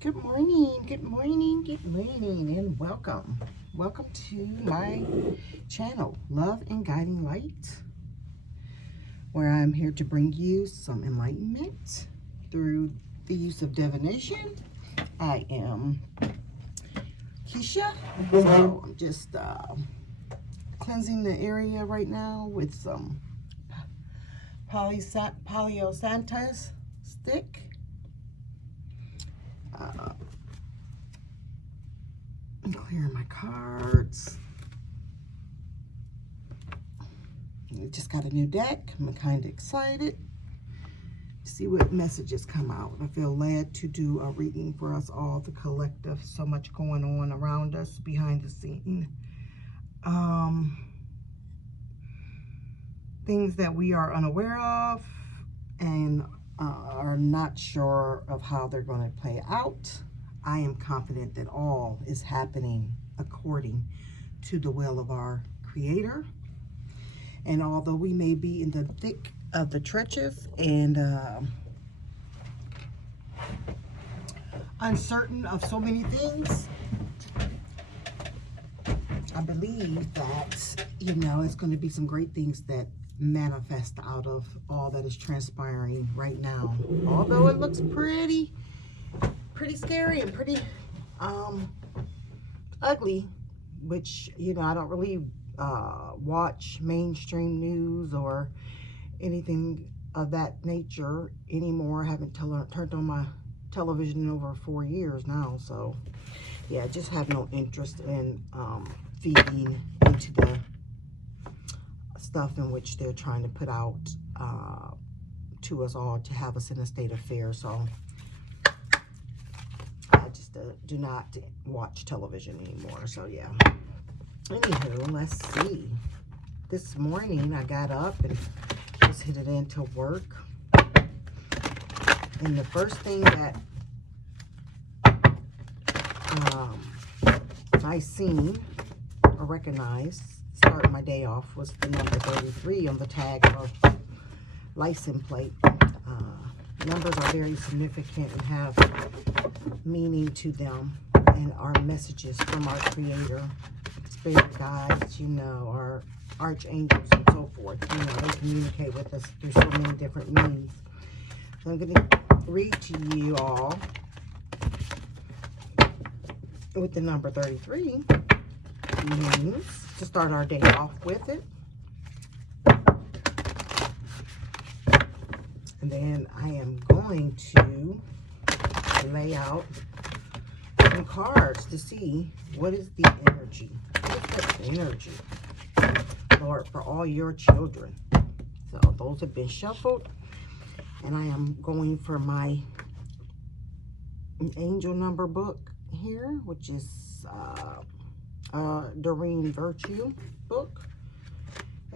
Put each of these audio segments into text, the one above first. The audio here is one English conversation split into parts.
Good morning, good morning, good morning, and welcome. Welcome to my channel, Love and Guiding Light, where I'm here to bring you some enlightenment through the use of divination. I am Keisha, so I'm just cleansing the area right now with some Palo Santos stick. I'm clearing my cards. I just got a new deck. I'm kind of excited to see what messages come out. I feel led to do a reading for us all, the collective. So much going on around us behind the scene. Things that we are unaware of and are not sure of how they're going to play out. I am confident that all is happening according to the will of our Creator. And although we may be in the thick of the trenches and uncertain of so many things, I believe that, it's going to be some great things that manifest out of all that is transpiring right now. Although it looks pretty scary and pretty ugly, which, I don't really watch mainstream news or anything of that nature anymore. I haven't turned on my television in over 4 years now, so yeah, I just have no interest in feeding into the stuff in which they're trying to put out to us all to have us in a state of fear. So I just do not watch television anymore. So yeah. Anywho, let's see. This morning I got up and just headed into work. And the first thing that I seen or recognized starting my day off was the number 33 on the tag of license plate. Numbers are very significant and have meaning to them and are messages from our Creator, spirit guides, our archangels and so forth. They communicate with us through so many different means. So I'm going to read to you all with the number 33 means to start our day off with it. And then I am going to lay out some cards to see what is the energy. What's the energy, Lord, for all your children? So those have been shuffled. And I am going for my angel number book here, which is Doreen Virtue book.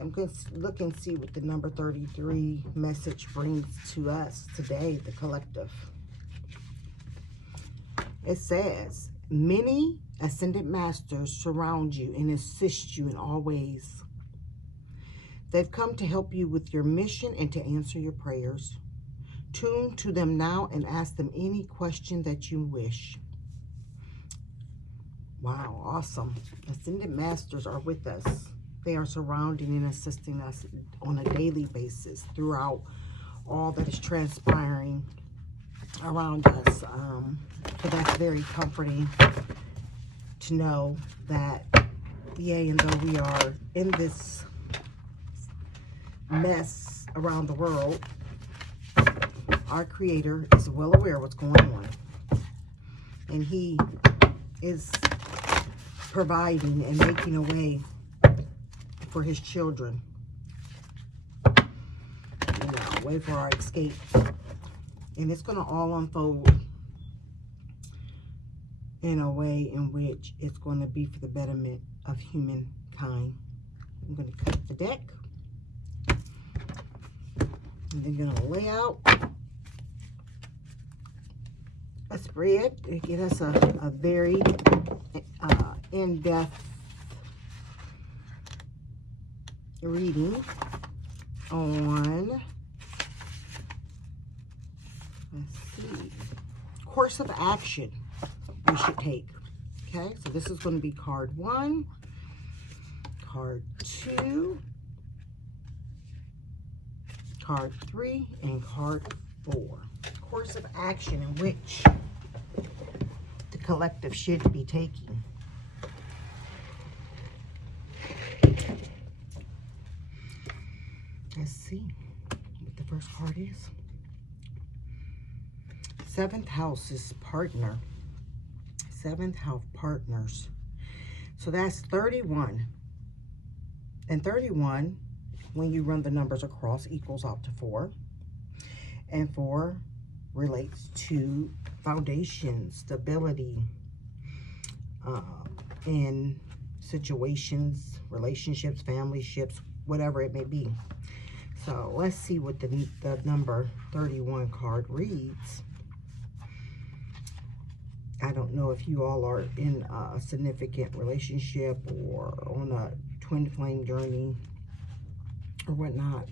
I'm going to look and see what the number 33 message brings to us today, the collective. It says, many ascended masters surround you and assist you in all ways. They've come to help you with your mission and to answer your prayers. Tune to them now and ask them any question that you wish. Wow, awesome. Ascended masters are with us. They are surrounding and assisting us on a daily basis throughout all that is transpiring around us. So that's very comforting to know that, yea, and though we are in this mess around the world, our Creator is well aware of what's going on. And He is providing and making a way for His children. A way for our escape. And it's going to all unfold in a way in which it's going to be for the betterment of humankind. I'm going to cut the deck. And then going to lay out a spread to get us a very in-depth reading on, let's see, course of action we should take. Okay, so this is going to be card 1, card 2, card 3, and card 4. Course of action in which the collective should be taking. Let's see what the first card is. 7th house is partner. 7th house partners. So that's 31. And 31, when you run the numbers across, equals out to 4. And 4 relates to foundation, stability, in situations, relationships, family ships, whatever it may be. So let's see what the number 31 card reads. I don't know if you all are in a significant relationship or on a twin flame journey or whatnot,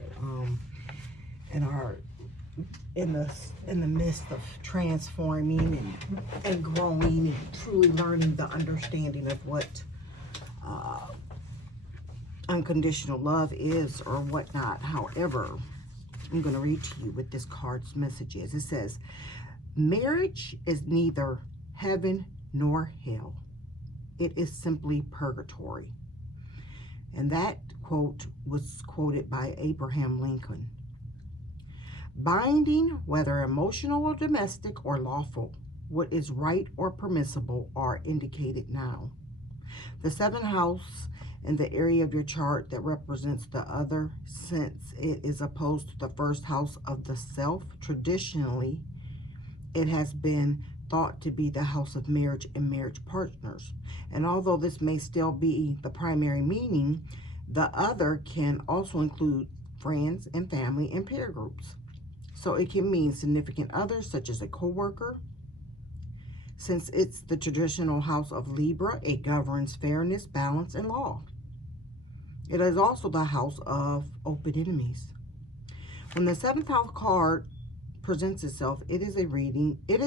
and are in the midst of transforming and growing and truly learning the understanding of what unconditional love is or whatnot. However, I'm going to read to you what this card's message is. It says, marriage is neither heaven nor hell. It is simply purgatory. And that quote was quoted by Abraham Lincoln. Binding, whether emotional or domestic or lawful, what is right or permissible are indicated now. The 7th house in the area of your chart that represents the other, since it is opposed to the 1st house of the self. Traditionally, it has been thought to be the house of marriage and marriage partners. And although this may still be the primary meaning, the other can also include friends and family and peer groups. So it can mean significant others, such as a co-worker. Since it's the traditional house of Libra, it governs fairness, balance, and law. It is also the house of open enemies. When the 7th house card presents itself, it is a reading. In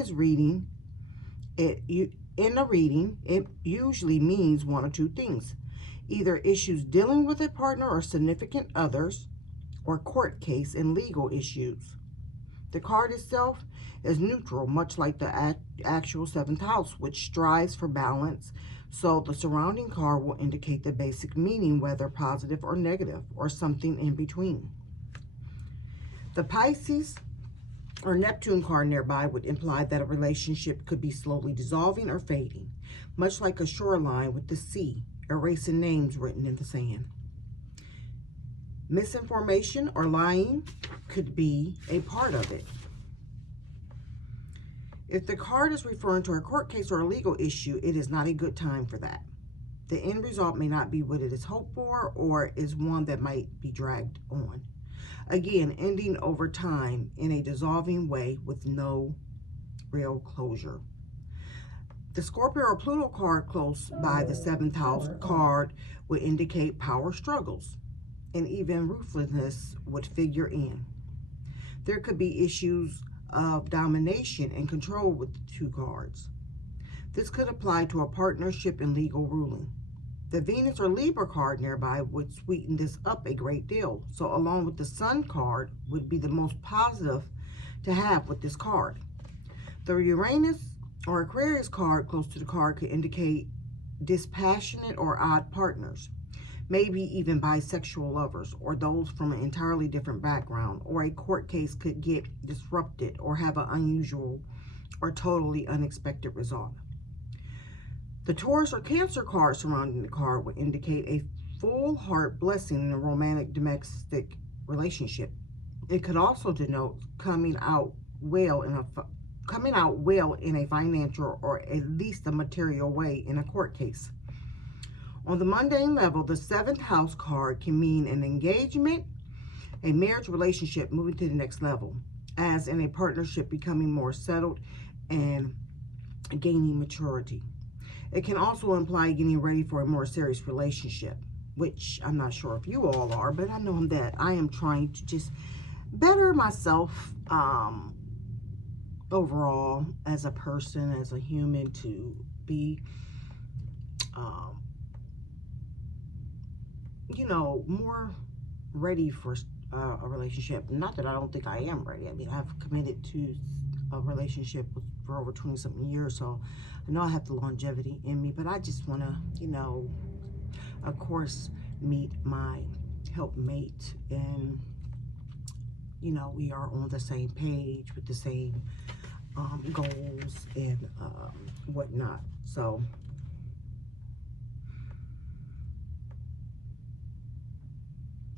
a reading, it usually means one or two things. Either issues dealing with a partner or significant others, or court case and legal issues. The card itself is neutral, much like the actual 7th house, which strives for balance. So the surrounding card will indicate the basic meaning, whether positive or negative, or something in between. The Pisces or Neptune card nearby would imply that a relationship could be slowly dissolving or fading, much like a shoreline with the sea, erasing names written in the sand. Misinformation or lying could be a part of it. If the card is referring to a court case or a legal issue, it is not a good time for that. The end result may not be what it is hoped for, or is one that might be dragged on. Again, ending over time in a dissolving way with no real closure. The Scorpio or Pluto card close by the 7th house card would indicate power struggles, and even ruthlessness would figure in. There could be issues of domination and control with the 2 cards. This could apply to a partnership and legal ruling. The Venus or Libra card nearby would sweeten this up a great deal. So along with the Sun card would be the most positive to have with this card. The Uranus or Aquarius card close to the card could indicate dispassionate or odd partners, maybe even bisexual lovers, or those from an entirely different background, or a court case could get disrupted or have an unusual or totally unexpected result. The Taurus or Cancer card surrounding the card would indicate a full heart blessing in a romantic domestic relationship. It could also denote coming out well in a financial or at least a material way in a court case. On the mundane level, the 7th house card can mean an engagement, a marriage relationship moving to the next level, as in a partnership becoming more settled and gaining maturity. It can also imply getting ready for a more serious relationship, which I'm not sure if you all are, but I know that I am trying to just better myself overall as a person, as a human, to be, you know, more ready for a relationship. Not that I don't think I am ready. I mean, I've committed to a relationship for over 20 something years, so I know I have the longevity in me, but I just want to, you know, of course, meet my helpmate, and you know, we are on the same page with the same goals and whatnot. So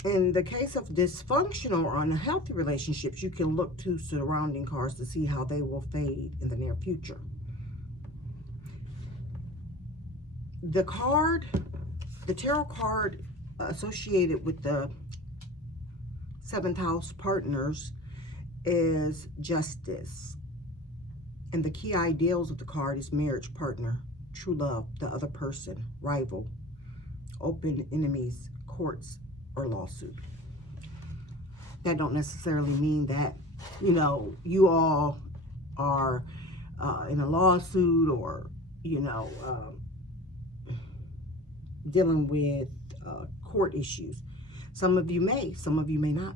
in the case of dysfunctional or unhealthy relationships, you can look to surrounding cards to see how they will fade in the near future. The tarot card associated with the 7th house partners is justice. And the key ideals of the card is marriage partner, true love, the other person, rival, open enemies, courts, or lawsuit. That don't necessarily mean that, you know, you all are in a lawsuit or, you know, dealing with court issues. Some of you may, some of you may not.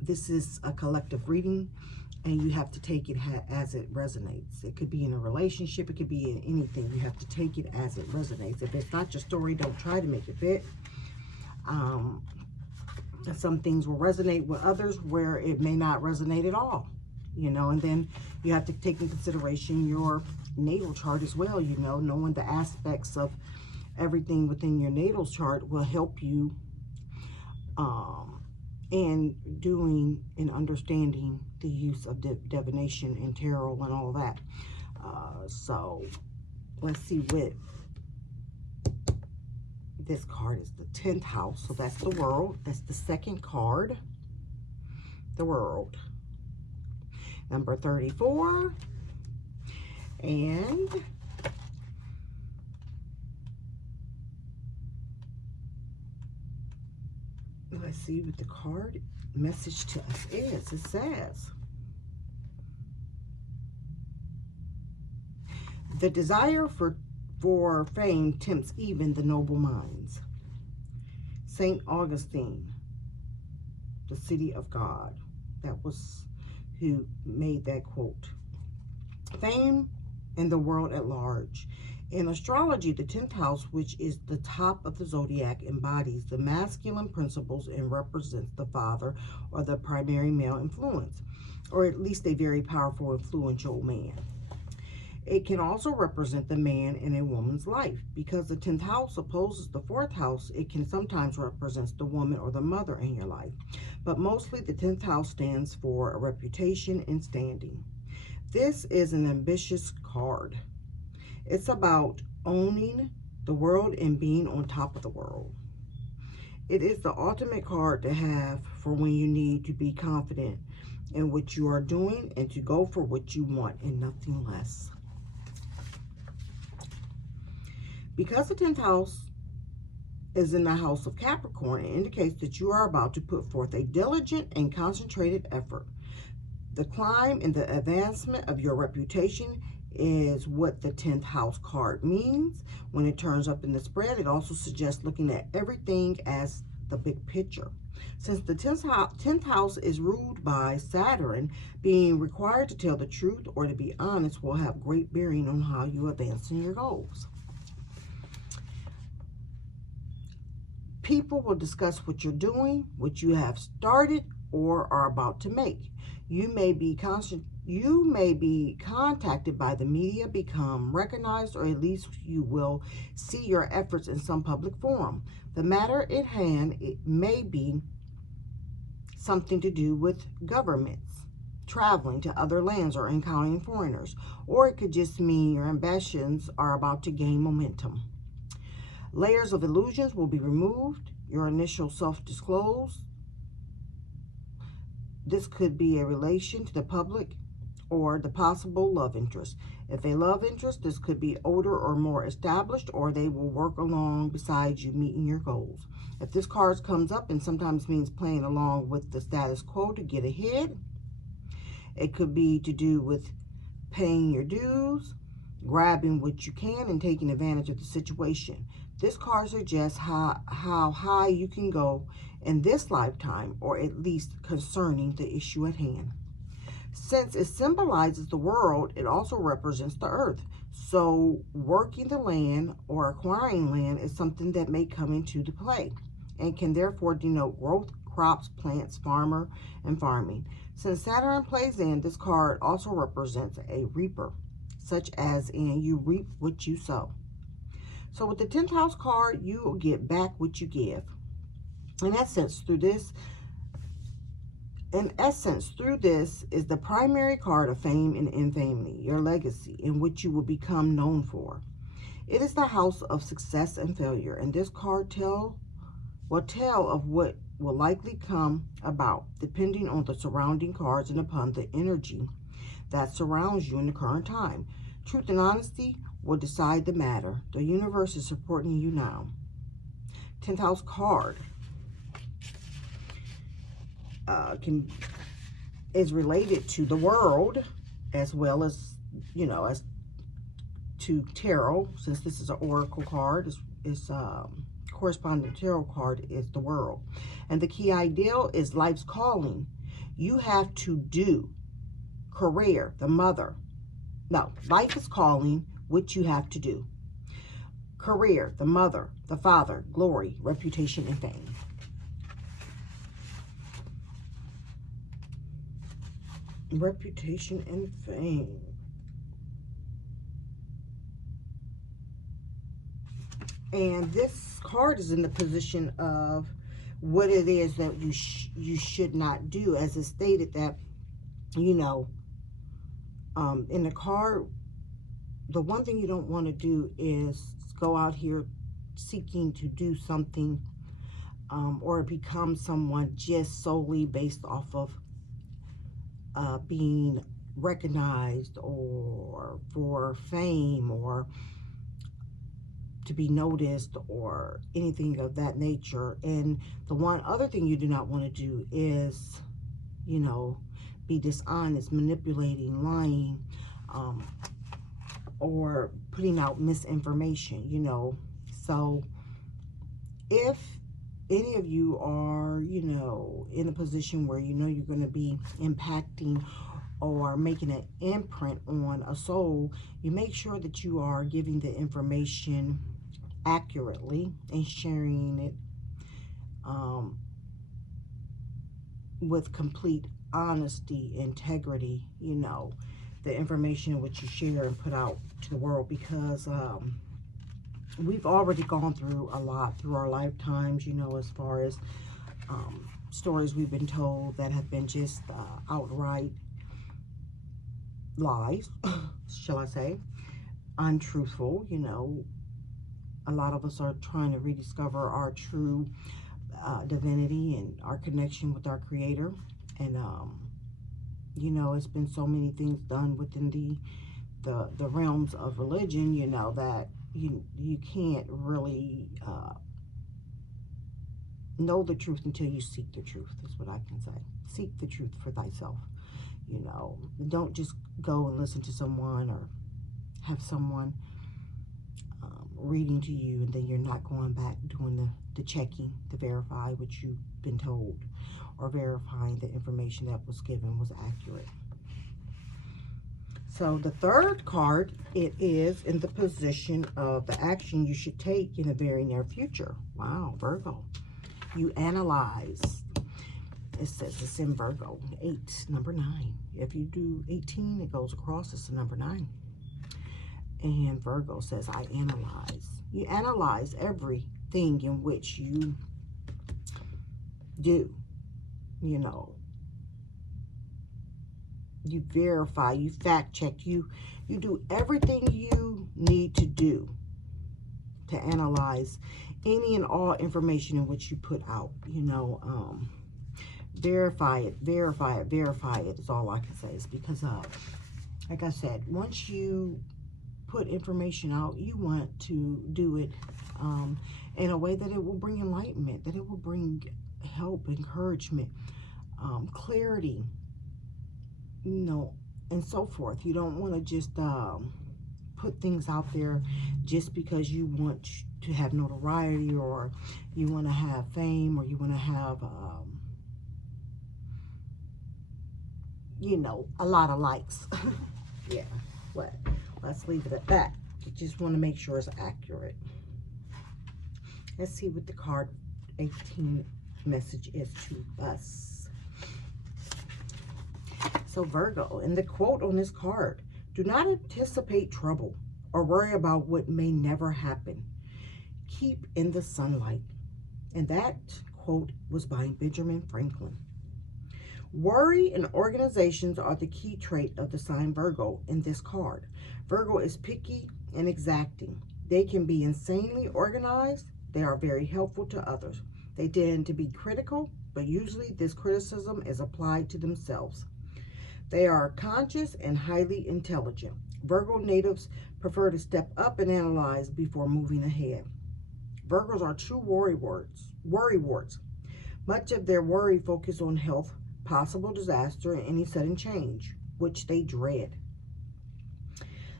This is a collective reading, and you have to take it as it resonates. It could be in a relationship, it could be in anything. You have to take it as it resonates. If it's not your story, don't try to make it fit. Some things will resonate with others where it may not resonate at all, you know. And then you have to take in consideration your natal chart as well, you know. Knowing the aspects of everything within your natal chart will help you in doing and understanding the use of divination and tarot and all that. So let's see what this card is. The 10th house, so that's the world. That's the second card, the world. Number 34. And let's see what the card message to us is. It says, the desire for fame tempts even the noble minds. St. Augustine, the city of God. That was who made that quote. Fame and the world at large. In astrology, the 10th house, which is the top of the zodiac, embodies the masculine principles and represents the father or the primary male influence, or at least a very powerful, influential man. It can also represent the man in a woman's life. Because the 10th house opposes the 4th house, it can sometimes represent the woman or the mother in your life. But mostly the 10th house stands for a reputation and standing. This is an ambitious card. It's about owning the world and being on top of the world. It is the ultimate card to have for when you need to be confident in what you are doing and to go for what you want and nothing less. Because the 10th house is in the house of Capricorn, it indicates that you are about to put forth a diligent and concentrated effort. The climb and the advancement of your reputation is what the 10th house card means. When it turns up in the spread, it also suggests looking at everything as the big picture. Since the 10th house is ruled by Saturn, being required to tell the truth or to be honest will have great bearing on how you advance in your goals. People will discuss what you're doing, what you have started or are about to make. You may be contacted by the media, become recognized, or at least you will see your efforts in some public forum. The matter at hand, it may be something to do with governments, traveling to other lands or encountering foreigners, or it could just mean your ambitions are about to gain momentum. Layers of illusions will be removed, your initial self-disclose. This could be a relation to the public or the possible love interest. If a love interest, this could be older or more established, or they will work along beside you meeting your goals. If this card comes up, and sometimes means playing along with the status quo to get ahead, it could be to do with paying your dues, grabbing what you can, and taking advantage of the situation. This card suggests how high you can go in this lifetime, or at least concerning the issue at hand. Since it symbolizes the world, it also represents the earth. So working the land or acquiring land is something that may come into the play and can therefore denote growth, crops, plants, farmer, and farming. Since Saturn plays in, this card also represents a reaper, such as in you reap what you sow. So with the 10th house card, you will get back what you give. In essence, through this is the primary card of fame and infamy, your legacy, in which you will become known for. It is the house of success and failure, and this card will tell of what will likely come about, depending on the surrounding cards and upon the energy that surrounds you in the current time. Truth and honesty will decide the matter. The universe is supporting you now. 10th house card is related to the world, as well as, as to tarot. Since this is an oracle card, is corresponding tarot card is the world. And the key ideal is life's calling. You have to do. Career, the mother. No, life is calling, what you have to do. Career, the mother, the father, glory, reputation, and fame. Reputation and fame. And this card is in the position of what it is that you should not do, as it stated that, in the card, the one thing you don't want to do is go out here seeking to do something or become someone just solely based off of being recognized, or for fame, or to be noticed, or anything of that nature. And the one other thing you do not want to do is, be dishonest, manipulating, lying, or putting out misinformation, So if any of you are, in a position where you're going to be impacting or making an imprint on a soul, you make sure that you are giving the information accurately and sharing it with complete honesty, integrity, the information which you share and put out to the world, because we've already gone through a lot through our lifetimes, as far as stories we've been told that have been just outright lies, shall I say, untruthful. A lot of us are trying to rediscover our true divinity and our connection with our Creator. And it's been so many things done within the realms of religion, that you can't really know the truth until you seek the truth, is what I can say. Seek the truth for thyself. Don't just go and listen to someone or have someone reading to you, and then you're not going back doing the checking to verify what you've been told, or verifying the information that was given was accurate. So the third card, it is in the position of the action you should take in the very near future. Wow, Virgo. You analyze. It says it's in Virgo. 8, number 9. If you do 18, it goes across. It's the number 9. And Virgo says, I analyze. You analyze everything in which you do. You verify, you fact check, you do everything you need to do to analyze any and all information in which you put out. Verify it is all I can say. Is because like I said, once you put information out, you want to do it in a way that it will bring enlightenment, that it will bring help, encouragement, clarity, and so forth. You don't want to just put things out there just because you want to have notoriety, or you want to have fame, or you want to have, you know, a lot of likes. Yeah, what? Let's leave it at that. You just want to make sure it's accurate. Let's see what the card 18 message is to us. So Virgo, and the quote on this card: do not anticipate trouble or worry about what may never happen. Keep in the sunlight. And that quote was by Benjamin Franklin. Worry and organizations are the key trait of the sign Virgo in this card. Virgo is picky and exacting. They can be insanely organized. They are very helpful to others. They tend to be critical, but usually this criticism is applied to themselves. They are conscious and highly intelligent. Virgo natives prefer to step up and analyze before moving ahead. Virgos are true worrywarts. Much of their worry focuses on health, possible disaster, and any sudden change, which they dread.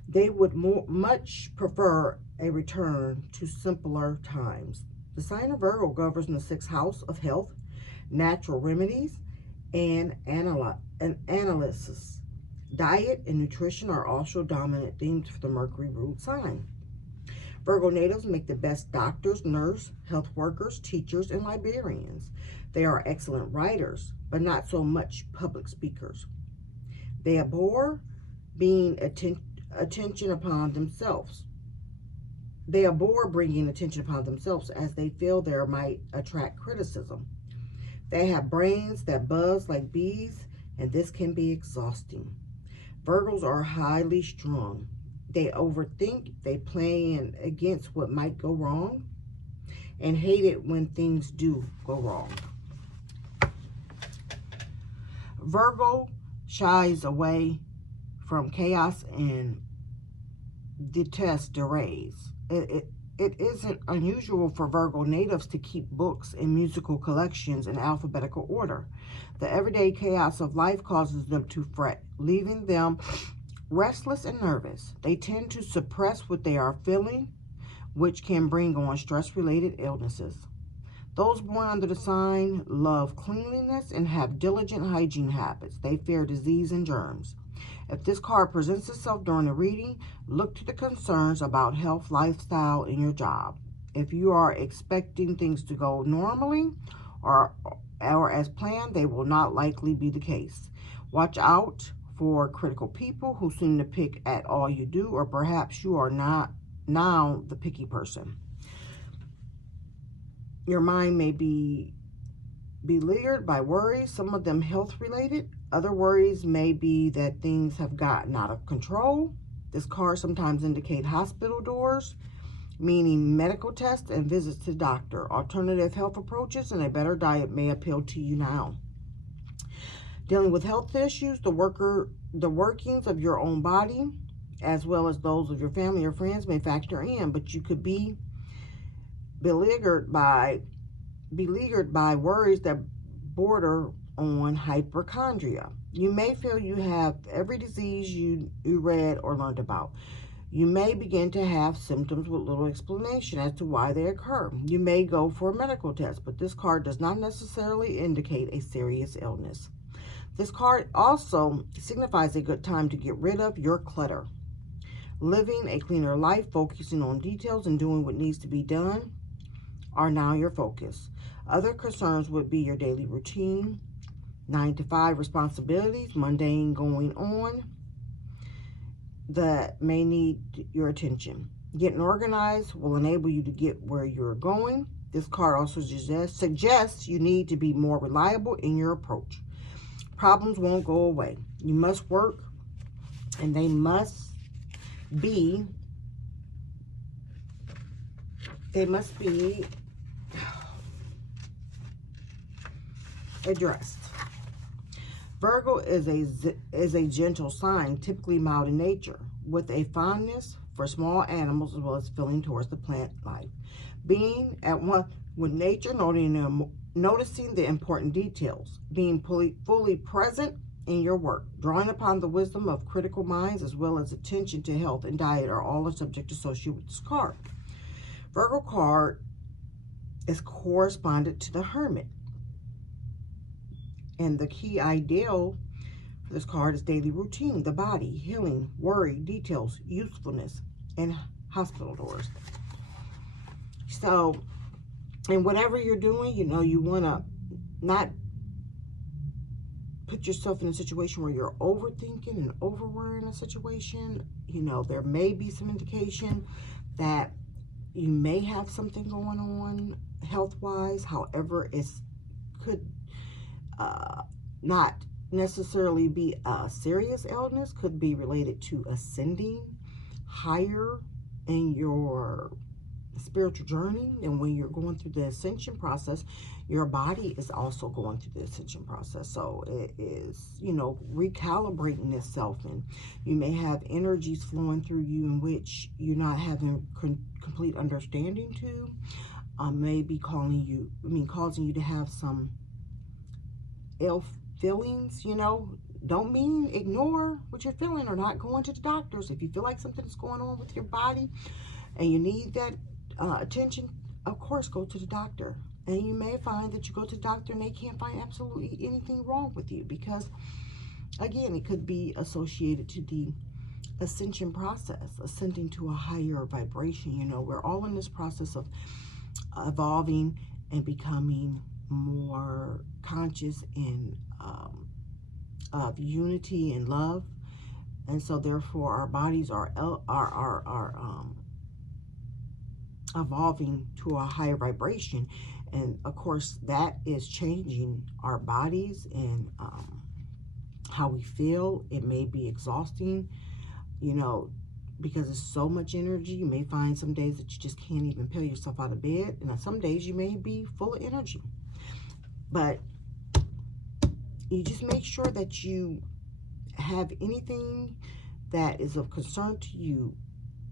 They would much prefer a return to simpler times. The sign of Virgo governs the 6th house of health, natural remedies, and analysis. Diet and nutrition are also dominant themes for the Mercury ruled sign. Virgo natives make the best doctors, nurses, health workers, teachers, and librarians. They are excellent writers, but not so much public speakers. They abhor being attention upon themselves. They abhor bringing attention upon themselves, as they feel there might attract criticism. They have brains that buzz like bees, and this can be exhausting. Virgos are highly strung. They overthink, they plan against what might go wrong, and hate it when things do go wrong. Virgo shies away from chaos and detests delays. It isn't unusual for Virgo natives to keep books and musical collections in alphabetical order. The everyday chaos of life causes them to fret, leaving them restless and nervous. They tend to suppress what they are feeling, which can bring on stress-related illnesses. Those born under the sign love cleanliness and have diligent hygiene habits. They fear disease and germs. If this card presents itself during the reading, look to the concerns about health, lifestyle, and your job. If you are expecting things to go normally or as planned, they will not likely be the case. Watch out for critical people who seem to pick at all you do, or perhaps you are not now the picky person. Your mind may be beleaguered by worries, some of them health related. Other worries may be that things have gotten out of control. This card sometimes indicates hospital doors, meaning medical tests and visits to the doctor. Alternative health approaches and a better diet may appeal to you now. Dealing with health issues, the workings of your own body, as well as those of your family or friends, may factor in, but you could be beleaguered by worries that border on hypochondria. You may feel you have every disease you read or learned about. You may begin to have symptoms with little explanation as to why they occur. You may go for a medical test, but this card does not necessarily indicate a serious illness. This card also signifies a good time to get rid of your clutter. Living a cleaner life, focusing on details, and doing what needs to be done are now your focus. Other concerns would be your daily routine, 9 to 5 responsibilities, mundane going on that may need your attention. Getting organized will enable you to get where you're going. This card also suggests you need to be more reliable in your approach. Problems won't go away. You must work, and they must be addressed. Virgo is a gentle sign, typically mild in nature, with a fondness for small animals as well as feeling towards the plant life. Being at one with nature, noticing the important details, being fully present in your work. Drawing upon the wisdom of critical minds as well as attention to health and diet are all a subject associated with this card. Virgo card is correspondent to the Hermit. And the key ideal for this card is daily routine, the body, healing, worry, details, usefulness, and hospital doors. So, and whatever you're doing, you know, you want to not put yourself in a situation where you're overthinking and overworrying a situation. You know, there may be some indication that you may have something going on health-wise. However, it could not necessarily be a serious illness. Could be related to ascending higher in your spiritual journey. And when you're going through the ascension process, your body is also going through the ascension process. So it is, you know, recalibrating itself, and you may have energies flowing through you in which you're not having complete understanding to. May be causing you to have some ill feelings. You know, don't mean ignore what you're feeling or not going to the doctors. If you feel like something is going on with your body and you need that attention, of course, go to the doctor. And you may find that you go to the doctor and they can't find absolutely anything wrong with you, because, again, it could be associated to the ascension process, ascending to a higher vibration. You know, we're all in this process of evolving and becoming more conscious in of unity and love. And so therefore our bodies are evolving to a higher vibration, and of course that is changing our bodies and how we feel. It may be exhausting, you know, because it's so much energy. You may find some days that you just can't even peel yourself out of bed, and some days you may be full of energy. But you just make sure that you have anything that is of concern to you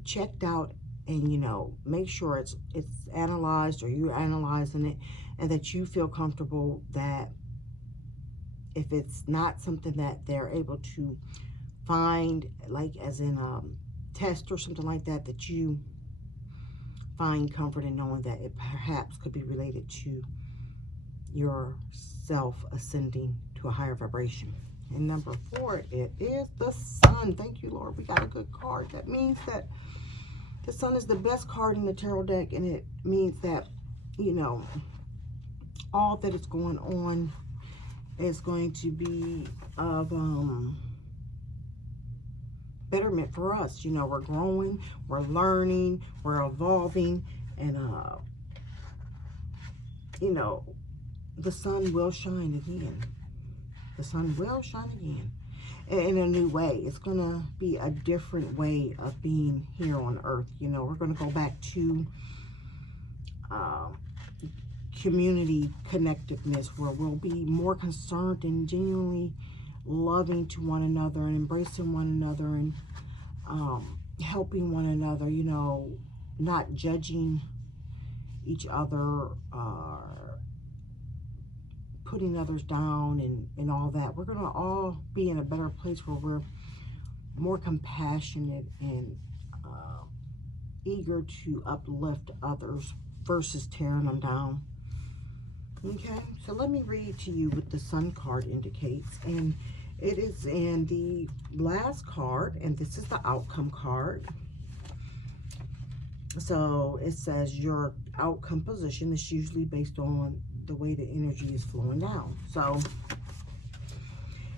checked out, and, you know, make sure it's analyzed, or you're analyzing it, and that you feel comfortable that if it's not something that they're able to find, like as in test or something like that, that you find comfort in knowing that it perhaps could be related to yourself ascending to a higher vibration. And number 4, it is the Sun. Thank you, Lord. We got a good card. That means that the Sun is the best card in the tarot deck, and it means that, you know, all that is going on is going to be of betterment for us. You know, we're growing, we're learning, we're evolving, and you know, the sun will shine again. The sun will shine again in a new way. It's going to be a different way of being here on earth. You know, we're going to go back to community connectiveness, where we'll be more concerned and genuinely loving to one another and embracing one another and helping one another, you know, not judging each other, putting others down and all that. We're going to all be in a better place where we're more compassionate and eager to uplift others versus tearing them down. Okay, so let me read to you what the Sun card indicates, and it is in the last card, and this is the outcome card. So it says your outcome position is usually based on the way the energy is flowing down. So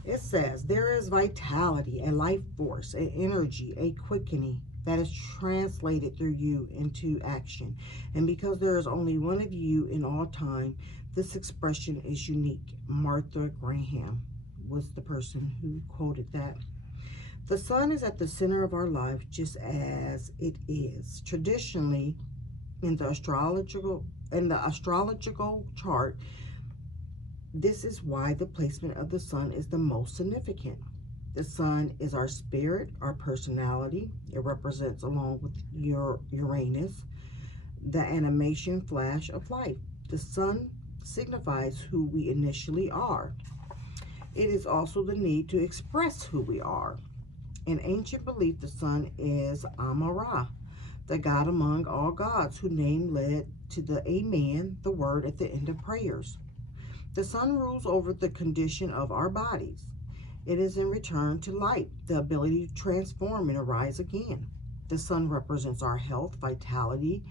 it says there is vitality, a life force, an energy, a quickening that is translated through you into action. And because there is only one of you in all time, this expression is unique. Martha Graham was the person who quoted that. The sun is at the center of our life, just as it is traditionally in the astrological chart. This is why the placement of the sun is the most significant. The sun is our spirit, our personality. It represents, along with your Uranus, the animation flash of life. The sun signifies who we initially are. It is also the need to express who we are. In ancient belief, the sun is Amara, the God among all gods, whose name led to the Amen, the word at the end of prayers. The sun rules over the condition of our bodies. It is in return to light, the ability to transform and arise again. The sun represents our health, vitality,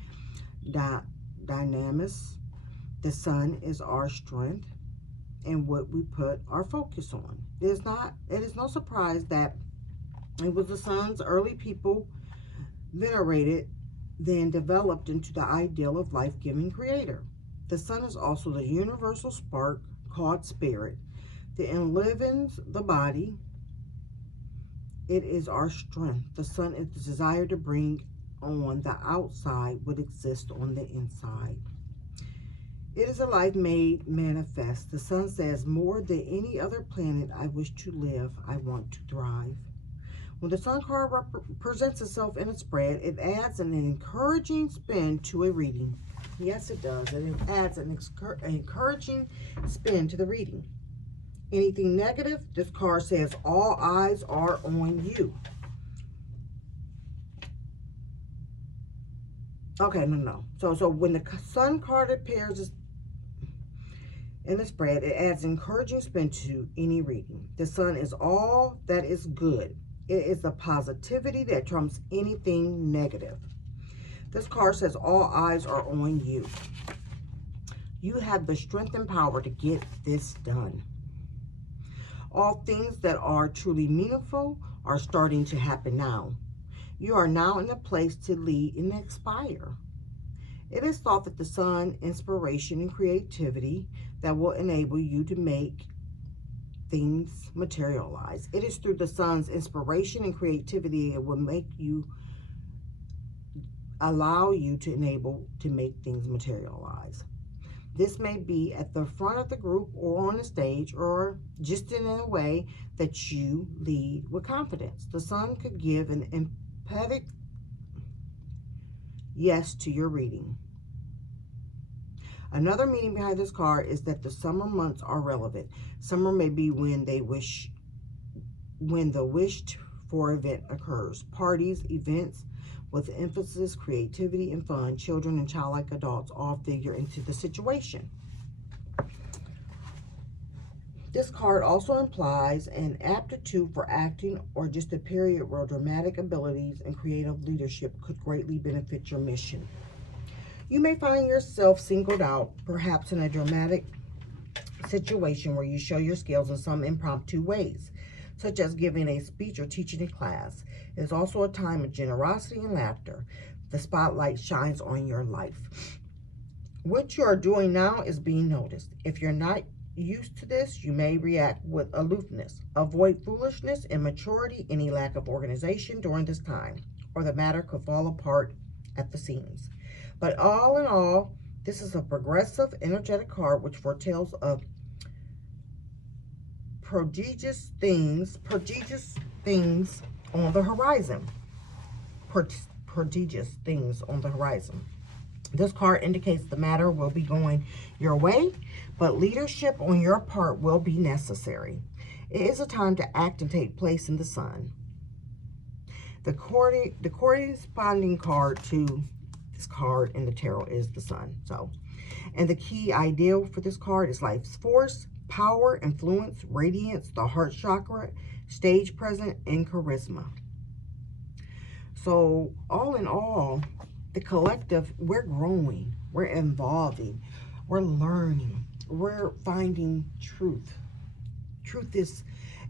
dynamism. The sun is our strength and what we put our focus on. It is no surprise that it was the sun's early people venerated, then developed into the ideal of life-giving creator. The sun is also the universal spark called spirit. It enlivens the body. It is our strength. The sun is the desire to bring on the outside what exists on the inside. It is a life made manifest. The sun says, more than any other planet, I wish to live. I want to thrive. When the sun card presents itself in a spread, it adds an encouraging spin to a reading. Yes, it does. It adds an encouraging spin to the reading. Anything negative, this card says, all eyes are on you. Okay, no. So when the sun card appears in the spread, it adds encouraging spin to any reading. The sun is all that is good. It is the positivity that trumps anything negative. This card says all eyes are on you. You have the strength and power to get this done. All things that are truly meaningful are starting to happen now. You are now in a place to lead and inspire. It is thought that the sun, inspiration, and creativity that will enable you to make things materialize. It is through the sun's inspiration and creativity it will allow you to enable to make things materialize. This may be at the front of the group or on the stage or just in a way that you lead with confidence. The sun could give an emphatic yes to your reading. Another meaning behind this card is that the summer months are relevant. Summer may be when the wished for event occurs. Parties, events with emphasis, creativity, and fun. Children and childlike adults all figure into the situation. This card also implies an aptitude for acting or just a period where dramatic abilities and creative leadership could greatly benefit your mission. You may find yourself singled out, perhaps in a dramatic situation where you show your skills in some impromptu ways, such as giving a speech or teaching a class. It is also a time of generosity and laughter. The spotlight shines on your life. What you are doing now is being noticed. If you're not used to this, you may react with aloofness. Avoid foolishness, immaturity, any lack of organization during this time, or the matter could fall apart at the seams. But all in all, this is a progressive, energetic card which foretells of prodigious things on the horizon. Prodigious things on the horizon. This card indicates the matter will be going your way, but leadership on your part will be necessary. It is a time to act and take place in the sun. The corresponding card to this card in the tarot is the sun. And the key ideal for this card is life's force, power, influence, radiance, the heart chakra, stage presence, and charisma. So all in all, the collective, we're growing, we're evolving, we're learning, we're finding truth. Truth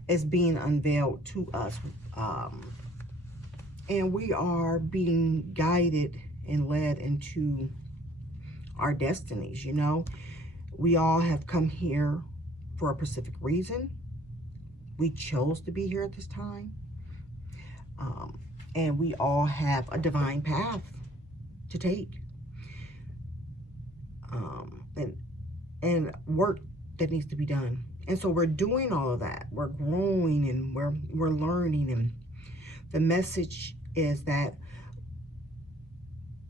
is being unveiled to us, and we are being guided and led into our destinies. You know, we all have come here for a specific reason. We chose to be here at this time, and we all have a divine path to take, and work that needs to be done. And so we're doing all of that. We're growing and we're learning, and the message is that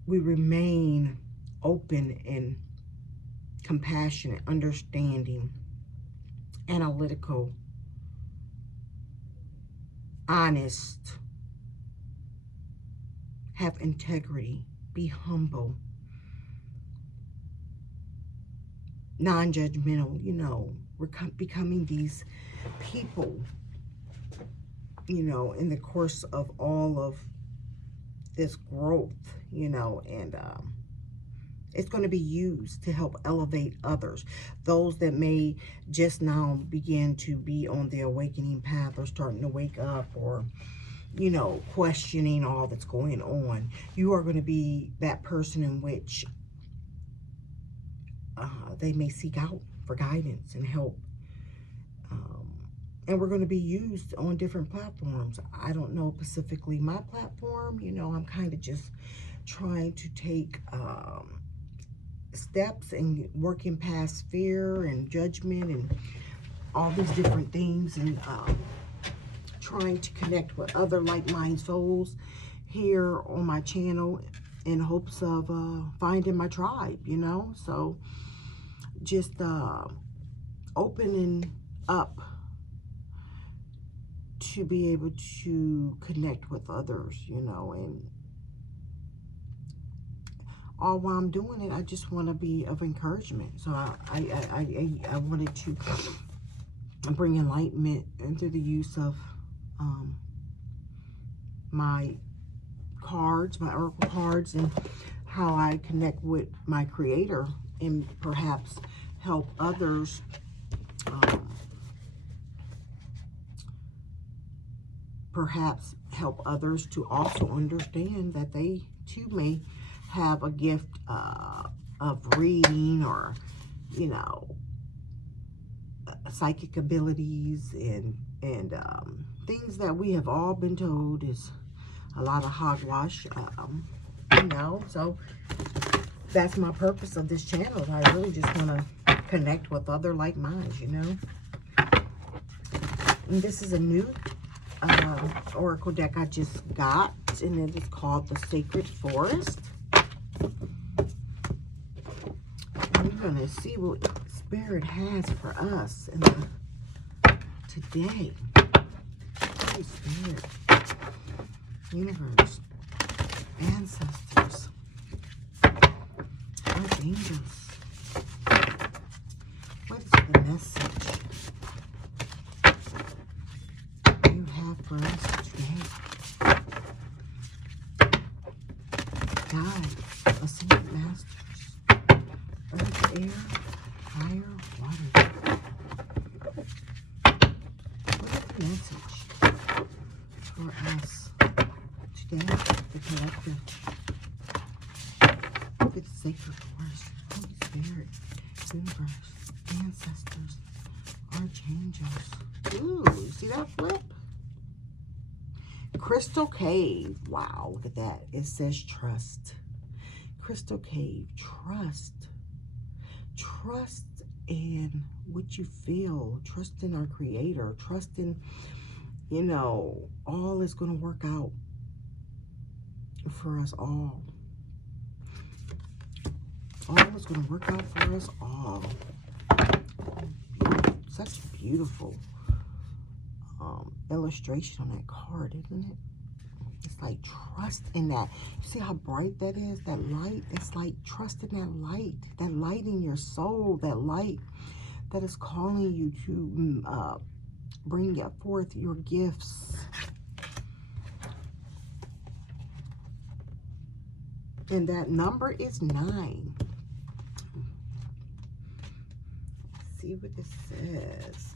we remain open and compassionate, understanding, analytical, honest, have integrity, be humble, non-judgmental. You know, we're becoming these people, you know, in the course of all of this growth, you know, and it's going to be used to help elevate others. Those that may just now begin to be on the awakening path, or starting to wake up, or, you know, questioning all that's going on. You are going to be that person in which they may seek out for guidance and help. And we're going to be used on different platforms. I don't know specifically my platform. You know, I'm kind of just trying to take steps and working past fear and judgment and all these different things, and trying to connect with other like-minded souls here on my channel in hopes of finding my tribe, you know. So just opening up to be able to connect with others, you know, and all while I'm doing it, I just want to be of encouragement. So I wanted to bring enlightenment into the use of my cards, my oracle cards, and how I connect with my creator, and perhaps help others to also understand that they too may have a gift of reading, or, you know, psychic abilities, and things that we have all been told is a lot of hogwash, you know. So that's my purpose of this channel. I really just want to connect with other like minds, you know. And this is a new oracle deck I just got, and it is called the Sacred Forest. And we're going to see what Spirit has for us in today. Holy Spirit, universe, ancestors, archangels. What is the message you have for us today? Guide, ascended masters, earth, air, fire, water. What is the message for us today, the collective, with the sacred force, Holy Spirit, universe, ancestors, archangels? Ooh, you see that flip? Crystal Cave. Wow, look at that. It says trust. Crystal Cave, trust. Trust in what you feel. Trust in our creator. Trust in, you know, all is going to work out for us all. All is going to work out for us all. Such a beautiful illustration on that card, isn't it? It's like trust in that. You see how bright that is? That light. It's like trust in that light. That light in your soul. That light that is calling you to bring forth your gifts. And that number is 9. Let's see what it says.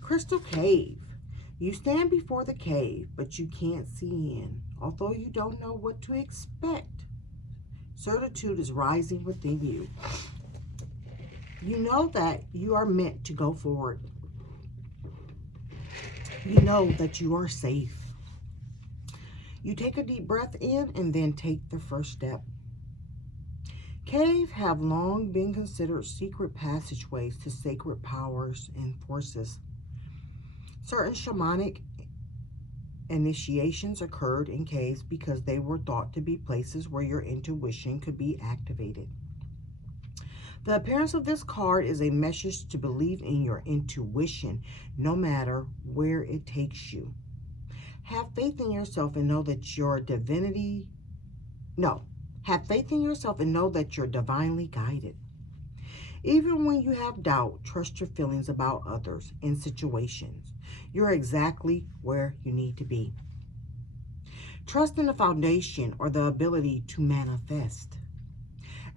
Crystal Cave. You stand before the cave, but you can't see in. Although you don't know what to expect, certitude is rising within you. You know that you are meant to go forward. You know that you are safe. You take a deep breath in and then take the first step. Caves have long been considered secret passageways to sacred powers and forces. Certain shamanic initiations occurred in caves because they were thought to be places where your intuition could be activated. The appearance of this card is a message to believe in your intuition, no matter where it takes you. Have faith in yourself and know that your divinity, no, have faith in yourself and know that you're divinely guided. Even when you have doubt, trust your feelings about others and situations. You're exactly where you need to be. Trust in the foundation or the ability to manifest.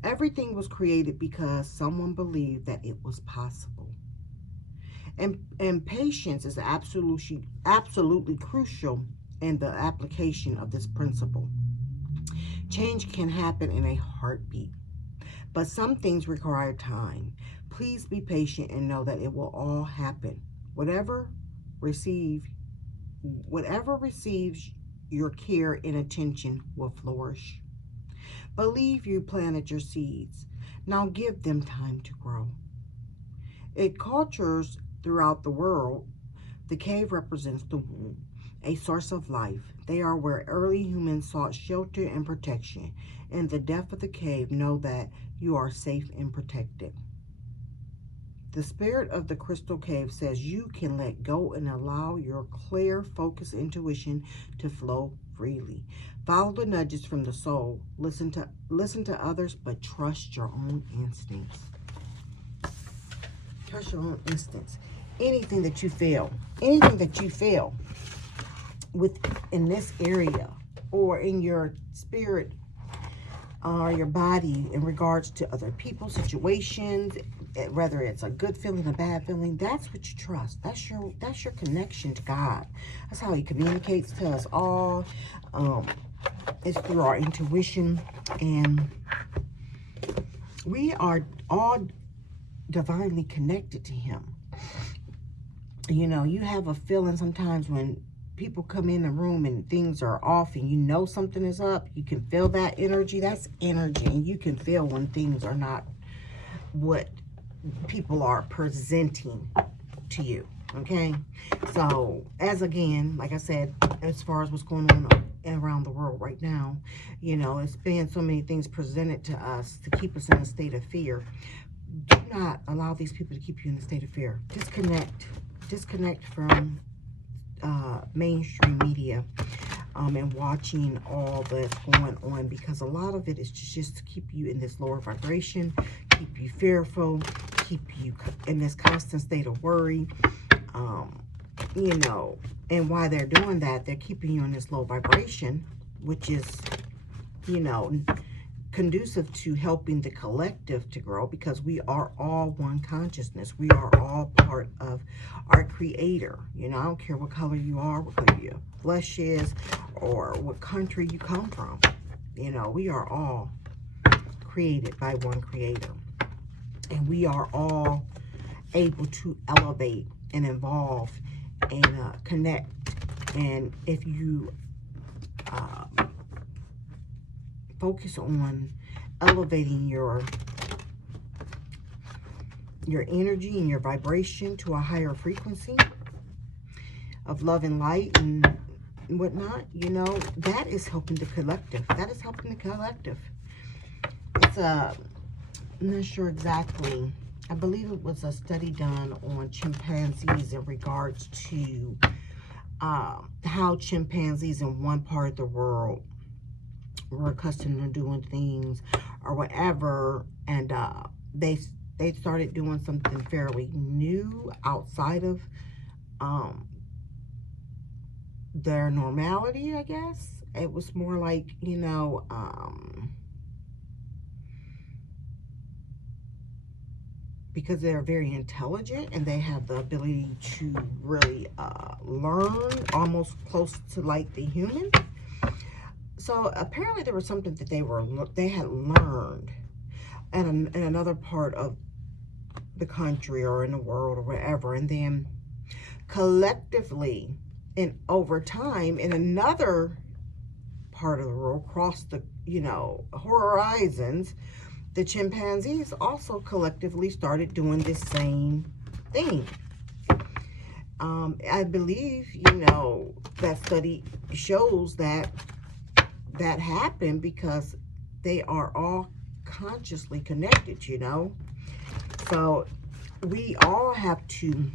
Everything was created because someone believed that it was possible. And patience is absolutely crucial in the application of this principle. Change can happen in a heartbeat, but some things require time. Please be patient and know that it will all happen. Whatever receives your care and attention will flourish. Believe you planted your seeds. Now give them time to grow. In cultures throughout the world, the cave represents the womb, a source of life. They are where early humans sought shelter and protection. In the depth of the cave, know that you are safe and protected. The spirit of the crystal cave says you can let go and allow your clear, focused intuition to flow freely. Follow the nudges from the soul. Listen to others, but trust your own instincts. Trust your own instincts. Anything that you feel in this area or in your spirit or your body in regards to other people, situations, whether it's a good feeling, a bad feeling, that's what you trust. That's your connection to God. That's how he communicates to us all. It's through our intuition, and we are all divinely connected to him. You know, you have a feeling sometimes when people come in the room and things are off and you know something is up. You can feel that energy. That's energy, and you can feel when things are not what people are presenting to you. Okay, so again, like I said, as far as what's going on around the world right now, you know, it's been so many things presented to us to keep us in a state of fear. Do not allow these people to keep you in a state of fear. Disconnect from mainstream media and watching all that's going on, because a lot of it is just to keep you in this lower vibration, keep you fearful, keep you in this constant state of worry. You know, and why they're doing that, they're keeping you in this low vibration, which is, you know, conducive to helping the collective to grow, because we are all one consciousness. We are all part of our creator. You know, I don't care what color you are, what color your flesh is, or what country you come from. You know, we are all created by one creator, and we are all able to elevate and evolve and connect. And if you focus on elevating your energy and your vibration to a higher frequency of love and light and whatnot, you know, that is helping the collective. That is helping the collective. It's I'm not sure exactly. I believe it was a study done on chimpanzees in regards to how chimpanzees in one part of the world were accustomed to doing things or whatever, and they started doing something fairly new outside of their normality, I guess. It was more like, you know, because they're very intelligent and they have the ability to really learn almost close to like the human. So apparently there was something that they had learned in another part of the country or in the world or wherever, and then collectively and over time in another part of the world, across the, you know, horizons, the chimpanzees also collectively started doing this same thing. I believe, you know, that study shows that happened because they are all consciously connected, you know. So we all have to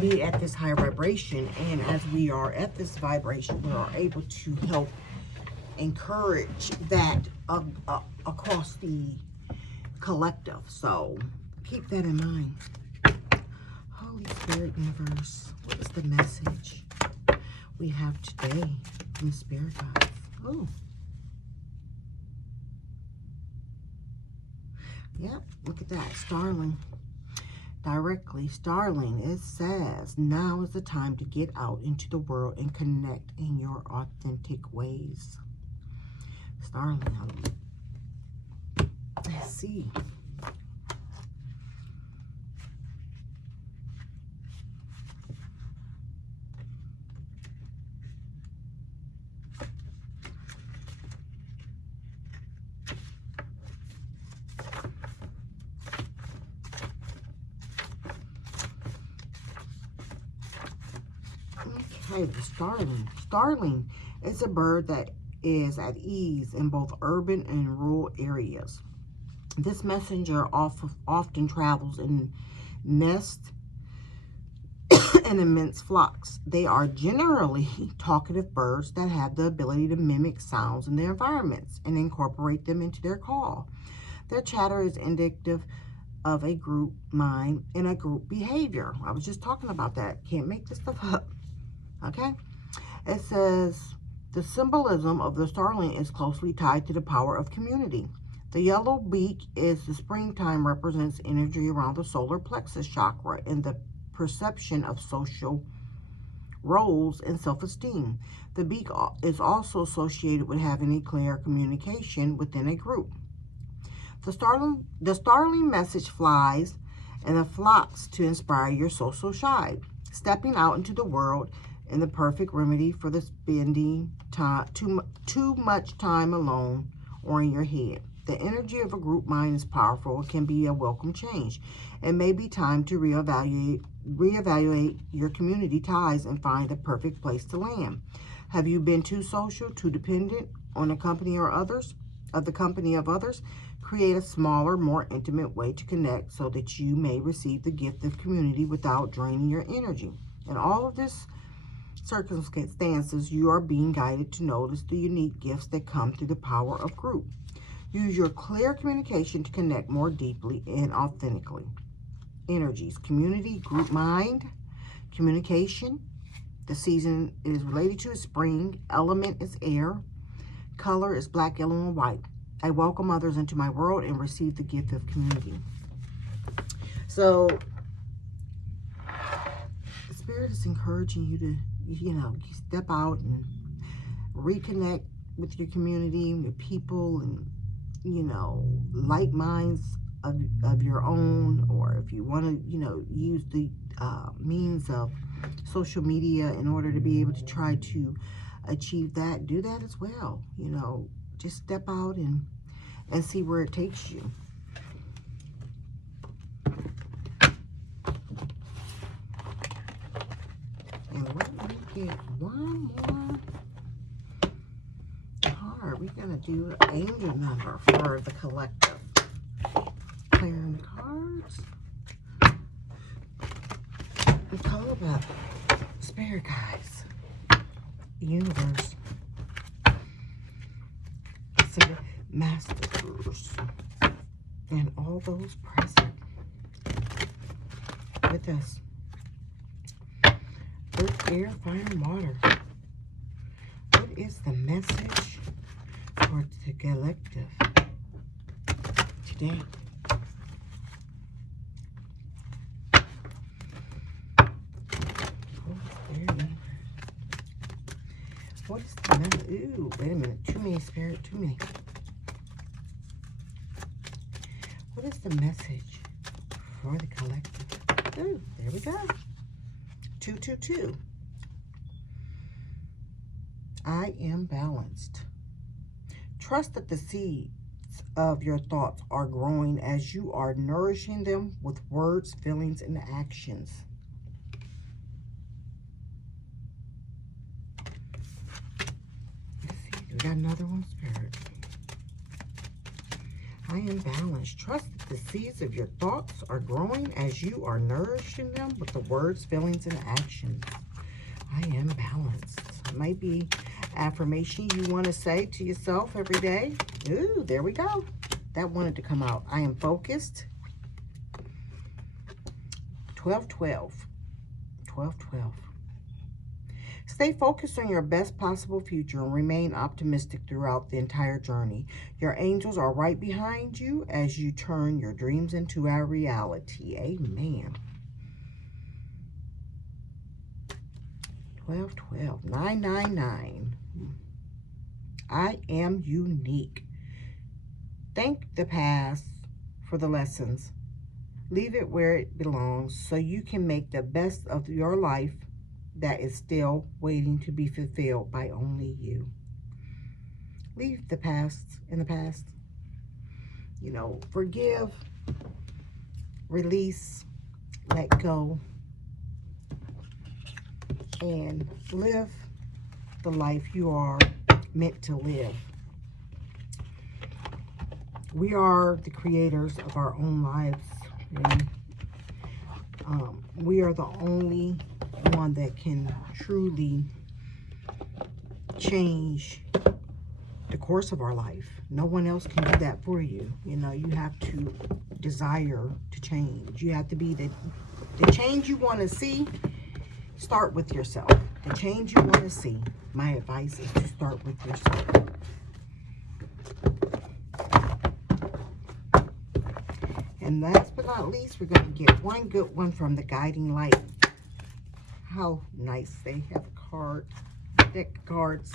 be at this higher vibration, and as we are at this vibration, we are able to help encourage that across the collective. So keep that in mind. Holy Spirit, universe, what is the message we have today from Spirit guides? Oh, yep, look at that. Starling. Directly, Starling, it says, now is the time to get out into the world and connect in your authentic ways. Starling, let's see. Okay, the starling. Starling is a bird that is at ease in both urban and rural areas. This messenger often travels in nests and immense flocks. They are generally talkative birds that have the ability to mimic sounds in their environments and incorporate them into their call. Their chatter is indicative of a group mind and a group behavior. I was just talking about that. Can't make this stuff up. Okay? It says, the symbolism of the starling is closely tied to the power of community. The yellow beak is the springtime, represents energy around the solar plexus chakra and the perception of social roles and self-esteem. The beak is also associated with having a clear communication within a group. The starling message flies in the flocks to inspire your social side. Stepping out into the world and the perfect remedy for the spending time, too much time alone or in your head. The energy of a group mind is powerful. It can be a welcome change. It may be time to reevaluate your community ties and find the perfect place to land. Have you been too social, too dependent on the company or others, of the company of others? Create a smaller, more intimate way to connect so that you may receive the gift of community without draining your energy. In all of this circumstances, you are being guided to notice the unique gifts that come through the power of group. Use your clear communication to connect more deeply and authentically. Energies, community, group mind, communication. The season is related to spring. Element is air. Color is black, yellow, and white. I welcome others into my world and receive the gift of community. So, the Spirit is encouraging you to, step out and reconnect with your community, your people, and, like minds of your own, or if you want to, use the means of social media in order to be able to try to achieve that, do that as well. Just step out and see where it takes you. And let me get one more card. We're going to do an angel number for the collective. Clearing the cards. We call about Spirit guides, universe, masters, and all those present with us. Earth, air, fire, and water. What is the message for the collective today? What is the message? Ooh, wait a minute. Too many, Spirit. Too many. What is the message for the collective? Ooh, there we go. 222. I am balanced. Trust that the seeds of your thoughts are growing as you are nourishing them with words, feelings, and actions. Let's see. We got another one, Spirit. I am balanced. Trust that the seeds of your thoughts are growing as you are nourishing them with the words, feelings, and actions. I am balanced. It might be affirmation you want to say to yourself every day. Ooh, there we go. That wanted to come out. I am focused. 12-12. 12-12. Stay focused on your best possible future and remain optimistic throughout the entire journey. Your angels are right behind you as you turn your dreams into a reality. Amen. 12-12. 999. I am unique. Thank the past for the lessons. Leave it where it belongs so you can make the best of your life that is still waiting to be fulfilled by only you. Leave the past in the past. You know, forgive, release, let go, and live the life you are meant to live. We are the creators of our own lives, and we are the only one that can truly change the course of our life. No one else can do that for you. You know, you have to desire to change. You have to be the change you want to see. Start with yourself. The change you want to see. My advice is to start with yourself. And last but not least, we're going to get one good one from the Guiding Light. How nice. They have a card, deck of cards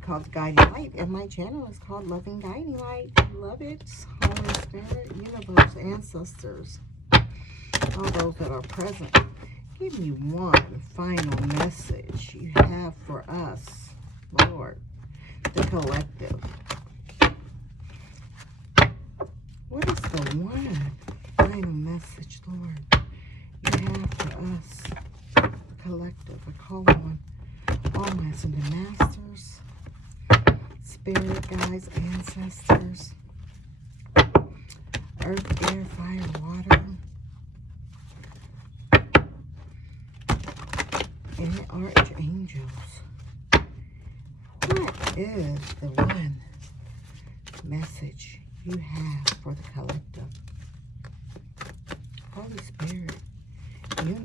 called the Guiding Light. And my channel is called Loving Guiding Light. Love it. Holy Spirit, universe, ancestors, all those that are present. Give me one final message you have for us, Lord, the collective. What is the one final message, Lord, you have for us, the collective? I call on all my ascended masters, spirit guides, ancestors, earth, air, fire, water, and archangels. What is the one message you have for the collective? Holy Spirit.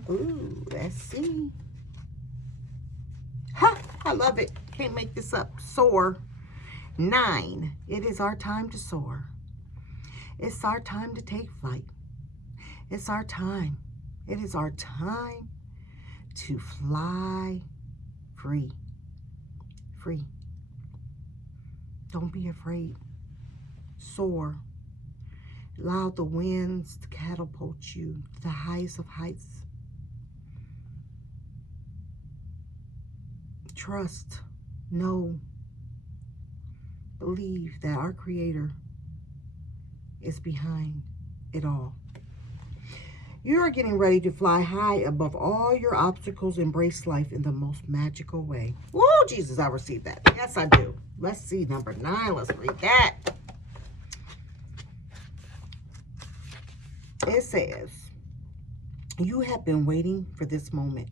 Ooh, let's see. Ha! I love it. Can't make this up. SOAR. 9. It is our time to soar. It's our time to take flight. It's our time. It is our time to fly free. Free. Don't be afraid. Soar. Allow the winds to catapult you to the highest of heights. Trust, know, believe that our Creator is behind it all. You are getting ready to fly high above all your obstacles. Embrace life in the most magical way. Woo, Jesus, I received that. Yes, I do. Let's see number 9. Let's read that. It says, you have been waiting for this moment.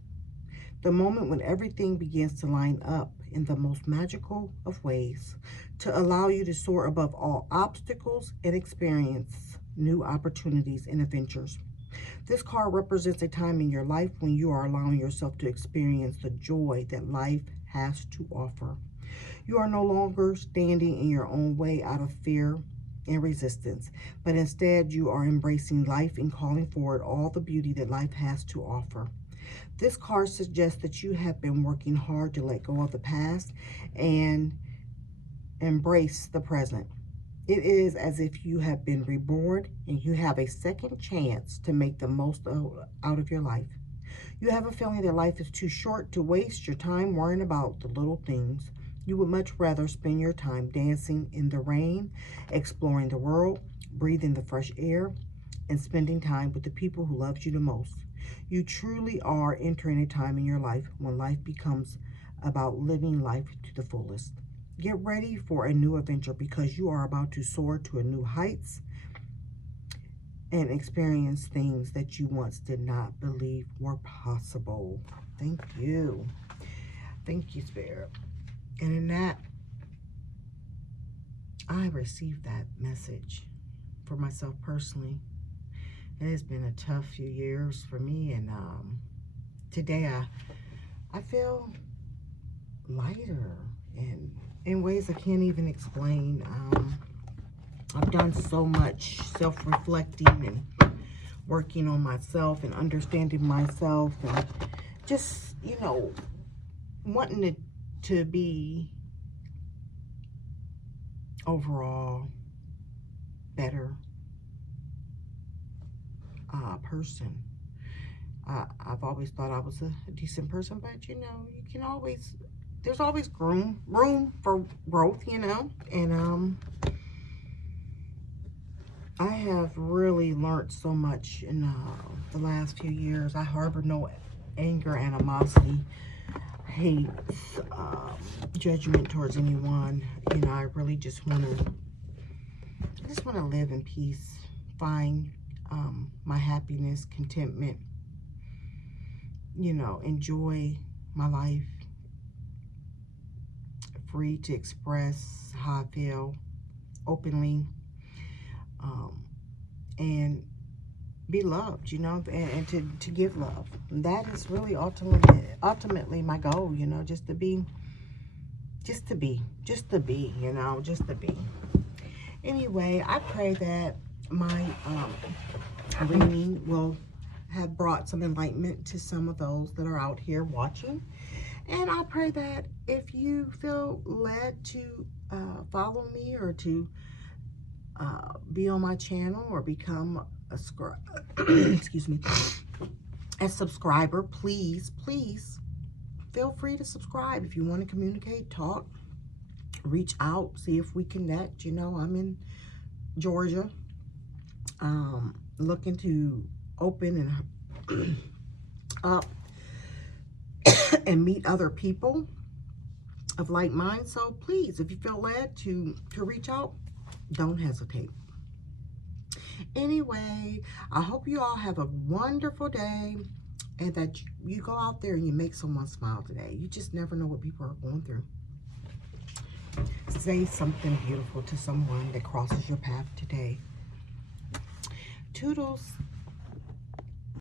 The moment when everything begins to line up in the most magical of ways to allow you to soar above all obstacles and experience new opportunities and adventures. This card represents a time in your life when you are allowing yourself to experience the joy that life has to offer. You are no longer standing in your own way out of fear and resistance, but instead you are embracing life and calling forward all the beauty that life has to offer. This card suggests that you have been working hard to let go of the past and embrace the present. It is as if you have been reborn and you have a second chance to make the most out of your life. You have a feeling that life is too short to waste your time worrying about the little things. You would much rather spend your time dancing in the rain, exploring the world, breathing the fresh air, and spending time with the people who love you the most. You truly are entering a time in your life when life becomes about living life to the fullest. Get ready for a new adventure because you are about to soar to a new heights and experience things that you once did not believe were possible. Thank you. Thank you, Spirit. And in that, I received that message for myself personally. It has been a tough few years for me, and today I feel lighter and in ways I can't even explain. I've done so much self-reflecting and working on myself and understanding myself and just, you know, wanting it to be overall better person. I've always thought I was a decent person, but you know, you can always, there's always room for growth, you know. And I have really learned so much in the last few years. I harbor no anger, animosity, hate, judgment towards anyone. You know, I really just want to live in peace, find my happiness, contentment, you know, enjoy my life, free to express how I feel openly, and be loved, you know, and to give love. And that is really ultimately my goal, you know, just to be, you know, just to be. Anyway, I pray that my reading will have brought some enlightenment to some of those that are out here watching. And I pray that if you feel led to follow me or to be on my channel or become a excuse me, a subscriber, please feel free to subscribe. If you want to communicate, talk, reach out, see if we connect. You know, I'm in Georgia, looking to open and up and meet other people of like mind. So please, if you feel led to reach out, don't hesitate. Anyway, I hope you all have a wonderful day and that you go out there and you make someone smile today. You just never know what people are going through. Say something beautiful to someone that crosses your path today. Toodles.